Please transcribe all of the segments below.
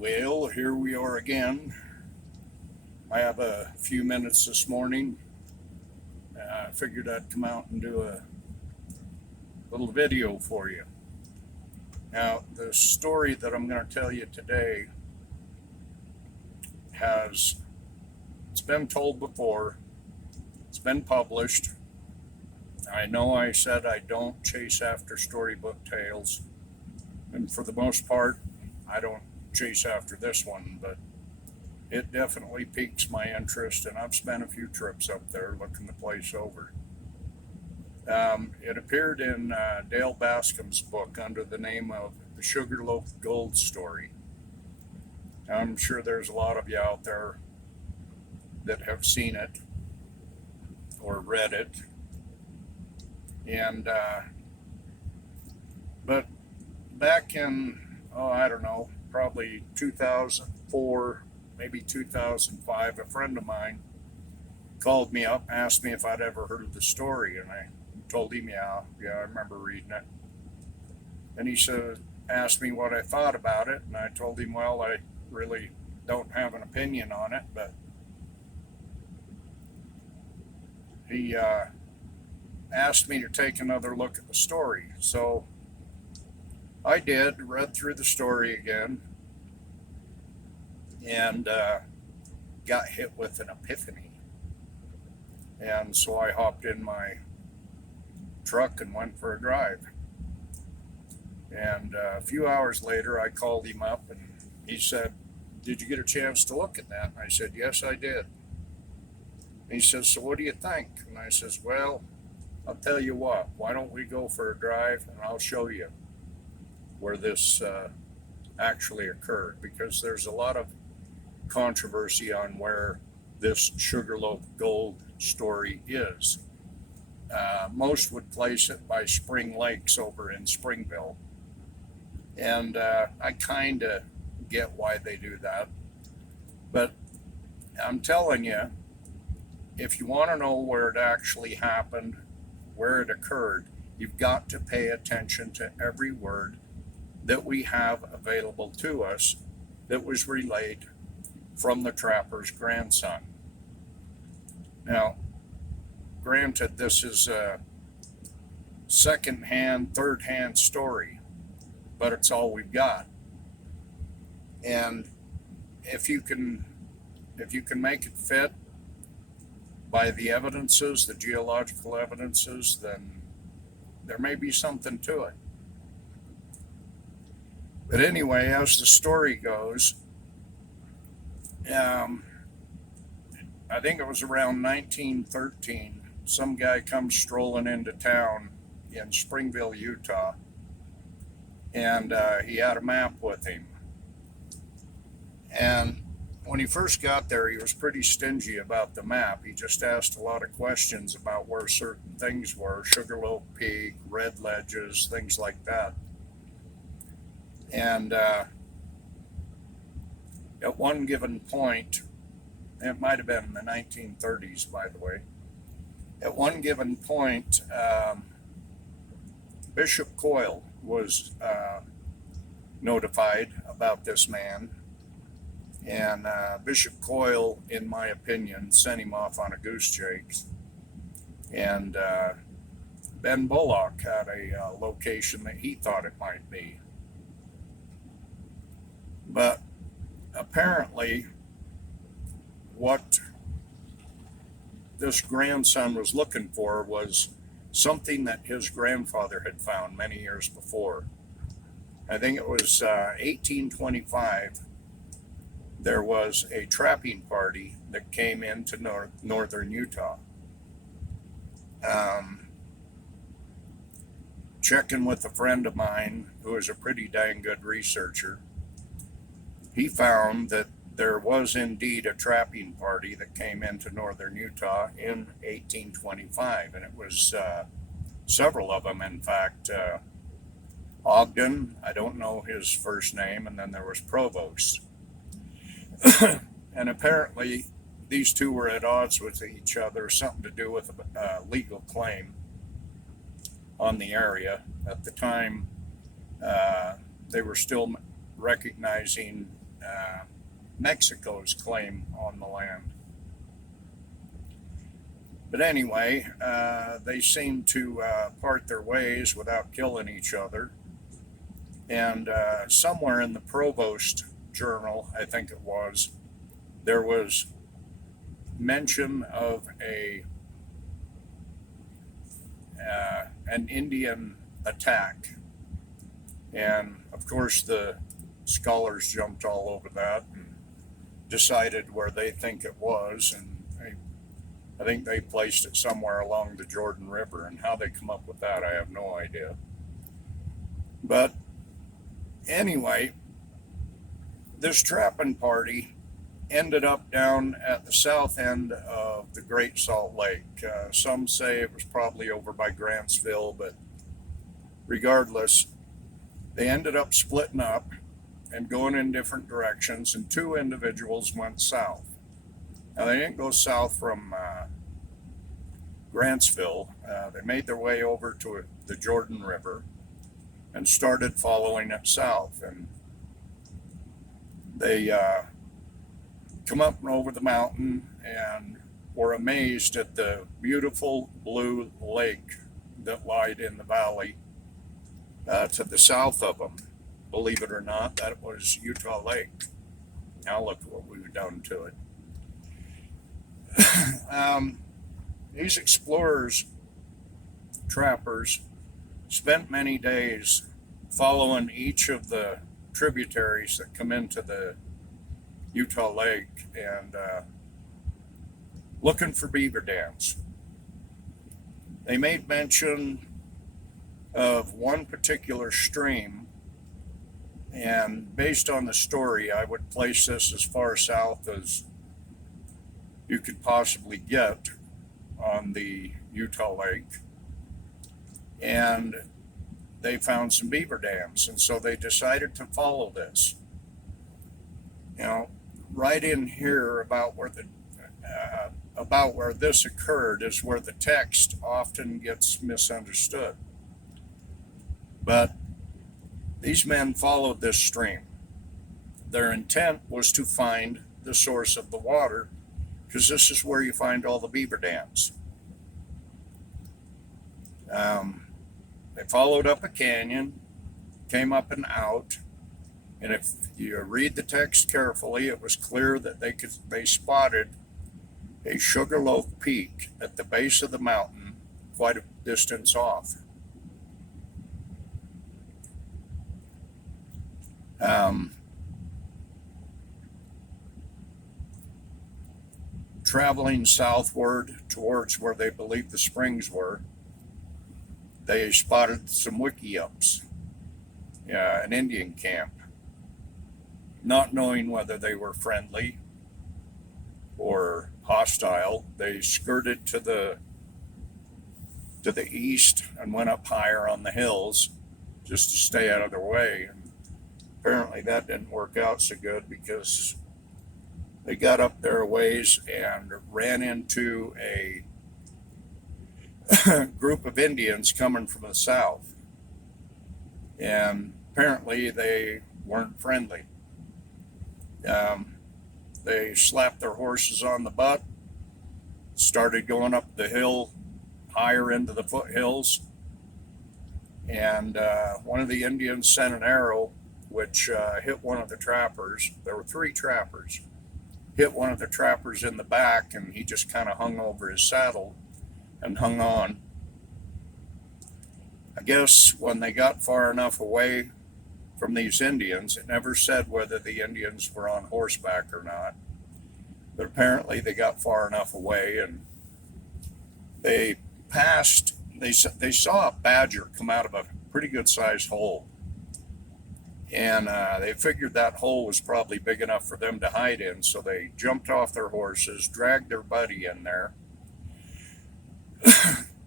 Well, here we are again. I have a few minutes this morning. I figured I'd come out and do a little video for you. Now, the story that I'm going to tell you today has it's been told before. It's been published. I know I said I don't chase after storybook tales, and for the most part, I don't chase after this one, but it definitely piques my interest, and I've spent a few trips up there looking the place over. It appeared in Dale Bascom's book under the name of The Sugarloaf Gold Story. I'm sure there's a lot of you out there that have seen it or read it, and but back in I don't know, probably 2004, maybe 2005, a friend of mine called me up, asked me if I'd ever heard of the story, and I told him, yeah, I remember reading it. And he asked me what I thought about it, and I told him, well, I really don't have an opinion on it, but he asked me to take another look at the story. So I did, read through the story again, and got hit with an epiphany. And so I hopped in my truck and went for a drive. And a few hours later, I called him up, and he said, "Did you get a chance to look at that?" And I said, "Yes, I did." And he says, "So what do you think?" And I says, "Well, I'll tell you what, why don't we go for a drive and I'll show you where this actually occurred, because there's a lot of controversy on where this Sugarloaf Gold story is. Most would place it by Spring Lakes over in Springville, and I kind of get why they do that, but I'm telling you, if you want to know where it actually happened, where it occurred, you've got to pay attention to every word that we have available to us that was relayed from the trapper's grandson. Now, granted, this is a second-hand, third-hand story, but it's all we've got. And if you can make it fit by the evidences, the geological evidences, then there may be something to it. But anyway, as the story goes, I think it was around 1913, some guy comes strolling into town in Springville, Utah, and he had a map with him. And when he first got there, he was pretty stingy about the map. He just asked a lot of questions about where certain things were, Sugarloaf Peak, Red Ledges, things like that. And at one given point, it might have been in the 1930s, by the way, at one given point, Bishop Coyle was notified about this man. And Bishop Coyle, in my opinion, sent him off on a goose chase. And Ben Bullock had a location that he thought it might be. But apparently, what this grandson was looking for was something that his grandfather had found many years before. I think it was 1825. There was a trapping party that came into northern Utah. Checking with a friend of mine who is a pretty dang good researcher, he found that there was indeed a trapping party that came into northern Utah in 1825, and it was several of them, in fact. Ogden, I don't know his first name, and then there was Provost. And apparently these two were at odds with each other, something to do with a legal claim on the area. At the time, they were still recognizing Mexico's claim on the land. But anyway, they seemed to part their ways without killing each other. And somewhere in the Provost Journal, I think it was, there was mention of an Indian attack. And of course, the scholars jumped all over that and decided where they think it was. And I think they placed it somewhere along the Jordan River. And how they come up with that, I have no idea. But anyway, this trapping party ended up down at the south end of the Great Salt Lake. Some say it was probably over by Grantsville, but regardless, they ended up splitting up and going in different directions, and two individuals went south. Now, they didn't go south from Grantsville. They made their way over to the Jordan River and started following it south. And they come up and over the mountain and were amazed at the beautiful blue lake that lied in the valley to the south of them. Believe it or not, that was Utah Lake. Now look at what we've done to it. These explorers, trappers, spent many days following each of the tributaries that come into the Utah Lake and looking for beaver dams. They made mention of one particular stream, and based on the story, I would place this as far south as you could possibly get on the Utah Lake. And they found some beaver dams, and so they decided to follow this. You know, right in here about where this occurred is where the text often gets misunderstood. But these men followed this stream. Their intent was to find the source of the water, because this is where you find all the beaver dams. They followed up a canyon, came up and out, and if you read the text carefully, it was clear that they spotted a Sugarloaf Peak at the base of the mountain, quite a distance off. Traveling southward towards where they believed the springs were, they spotted some Wickiups, an Indian camp. Not knowing whether they were friendly or hostile, they skirted to the east and went up higher on the hills just to stay out of their way. And apparently that didn't work out so good, because they got up there a ways and ran into a group of Indians coming from the south. And apparently they weren't friendly. They slapped their horses on the butt, started going up the hill higher into the foothills, and one of the Indians sent an arrow which hit one of the trappers. There were 3 trappers. Hit one of the trappers in the back, and he just kind of hung over his saddle and hung on. I guess when they got far enough away from these Indians, it never said whether the Indians were on horseback or not, but apparently they got far enough away, and they saw a badger come out of a pretty good sized hole, and they figured that hole was probably big enough for them to hide in, so they jumped off their horses, dragged their buddy in there,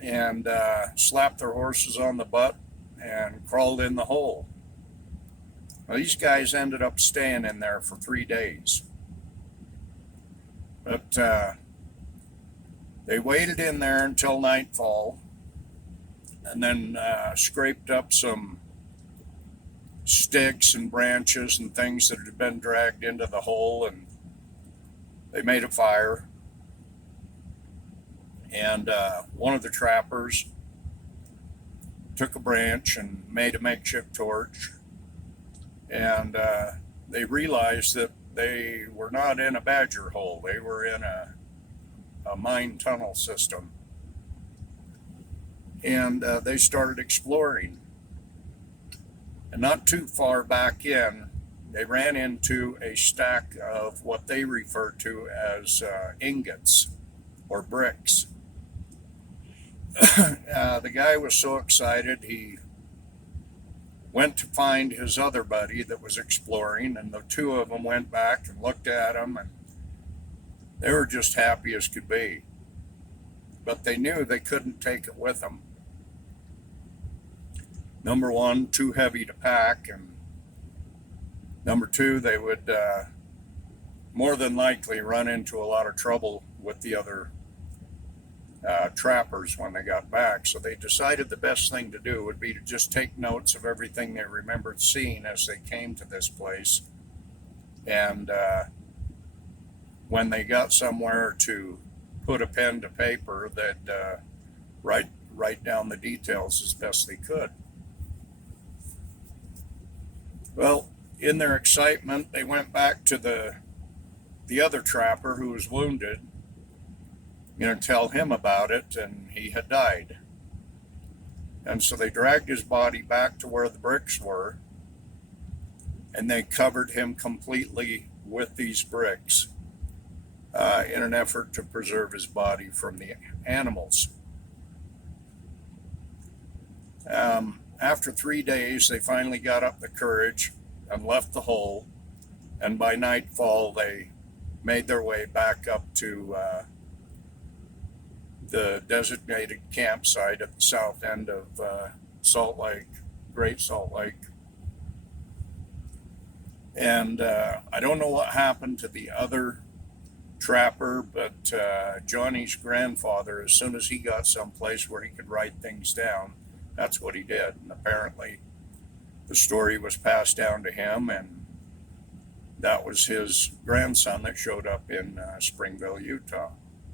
and slapped their horses on the butt and crawled in the hole. Well, these guys ended up staying in there for 3 days. But they waited in there until nightfall, and then scraped up some sticks and branches and things that had been dragged into the hole, and they made a fire. And one of the trappers took a branch and made a makeshift torch, and they realized that they were not in a badger hole, they were in a mine tunnel system. And they started exploring. And not too far back in, they ran into a stack of what they refer to as ingots or bricks. The guy was so excited, he went to find his other buddy that was exploring, and the two of them went back and looked at him, and they were just happy as could be. But they knew they couldn't take it with them. Number one, too heavy to pack, and number two, they would more than likely run into a lot of trouble with the other trappers when they got back. So they decided the best thing to do would be to just take notes of everything they remembered seeing as they came to this place, and when they got somewhere to put a pen to paper, they'd write down the details as best they could. Well, in their excitement, they went back to the other trapper who was wounded, tell him about it, and he had died. And so they dragged his body back to where the bricks were, and they covered him completely with these bricks in an effort to preserve his body from the animals. After 3 days, they finally got up the courage and left the hole, and by nightfall, they made their way back up to the designated campsite at the south end of Salt Lake, Great Salt Lake. And I don't know what happened to the other trapper, but Johnny's grandfather, as soon as he got someplace where he could write things down, that's what he did. And apparently the story was passed down to him, and that was his grandson that showed up in Springville, Utah,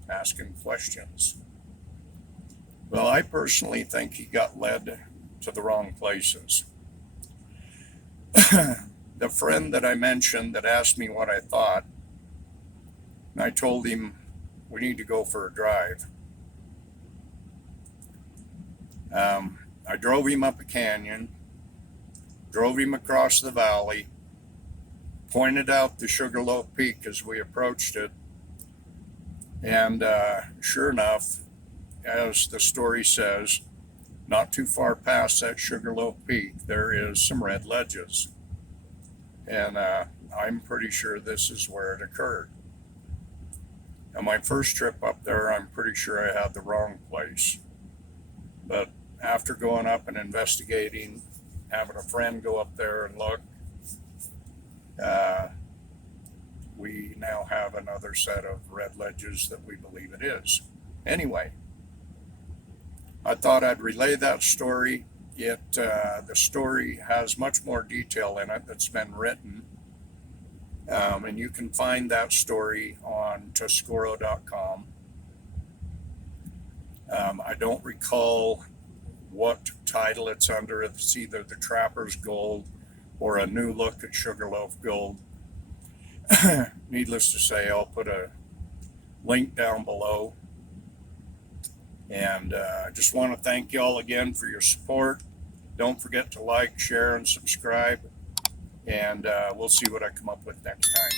asking questions. Well, I personally think he got led to the wrong places. The friend that I mentioned that asked me what I thought, and I told him we need to go for a drive. I drove him up a canyon, drove him across the valley, pointed out the Sugarloaf Peak as we approached it, and sure enough, as the story says, not too far past that Sugarloaf Peak, there is some red ledges. And I'm pretty sure this is where it occurred. On my first trip up there, I'm pretty sure I had the wrong place. But after going up and investigating, having a friend go up there and look, we now have another set of red ledges that we believe it is. Anyway, I thought I'd relay that story. The story has much more detail in it that's been written, and you can find that story on Tuscoro.com. I don't recall what title it's under. It's either The Trapper's Gold or A New Look at Sugarloaf Gold. Needless to say, I'll put a link down below. And I just want to thank you all again for your support. Don't forget to like, share, and subscribe. And we'll see what I come up with next time.